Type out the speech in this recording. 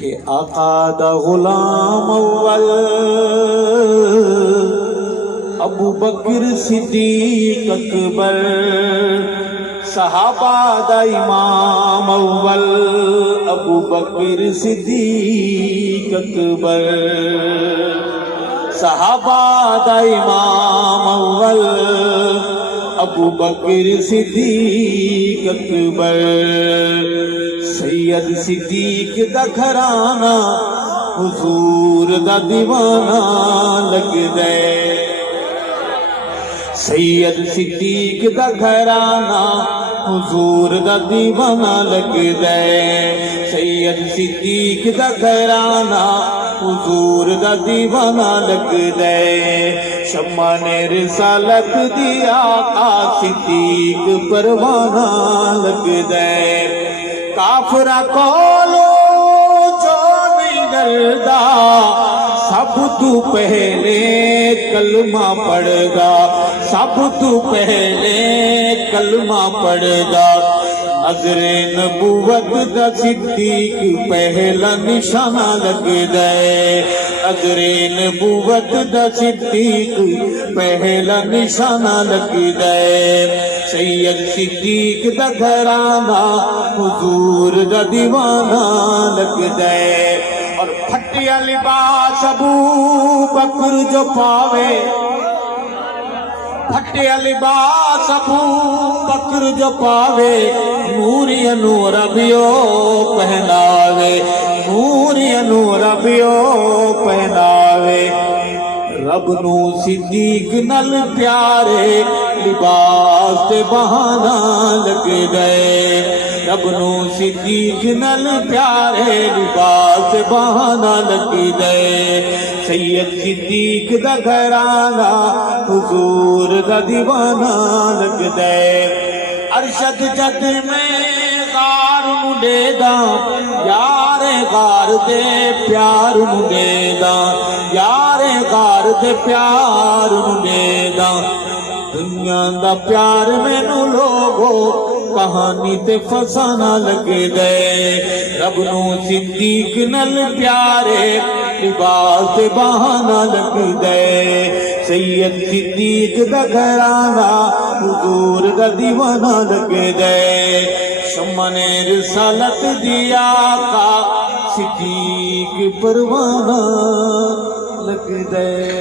کہ آقا دا غلام اول ابوبکر صدیق اکبر، صحابہ دا امام اول ابوبکر صدیق اکبر، صحابہ دا امام اول ابوبکر صدیق اکبر، سید صدیق دا گھرانہ حضور دا دیوانہ لگ دے، سید صدیق دا گھرانہ حضور دا دیوانہ لگ دے، سید صدیق دا گھرانہ حضور دا دیوانہ لگ دے، شمع رسالت دی آقا صدیق پروانہ لگ دے، کافرہ کولو جو نہیں ڈردا سب تو پہلے کلمہ پڑھ گا، سب تو پہلے کلمہ پڑھ گا، نظر نبوت دا صدیق پہلا نشانہ لگ دے، نظر نبوت دا صدیق پہلا نشانہ لگ دے، سید صدیق دا گھرانہ حضور دا دیوانہ لگ دے، اور پھٹیا لباس ابوبکر جو پاوے، پھٹیا لباس ابوبکر جو پاوے، نوری نور بیو پہناوے، نوری نور بیو پہناوے، رب نو صدیق نل پیارے لباس تے بہانہ لگ گئے، رب نو صدیق نل پیارے لباس تے بہانہ لگ گئے، سید صدیق دا گھرانہ حضور دا دیوانہ لگ دے، ارشد جد میں غار نو دے دا، یار غار دے پیار نو دے دا، یار غار دے پیار نو دے دا، دنیا دا پیار مینوں لوگو کہانی تے فسانہ لگ دے، رب نو صدیق نل پیارے لباس تے بہانہ لگ دے، سید صدیق دا گھرانہ حضور دا دیوانہ لگ دے، شمع رسالت دی آقا صدیق پروانہ لگ دے۔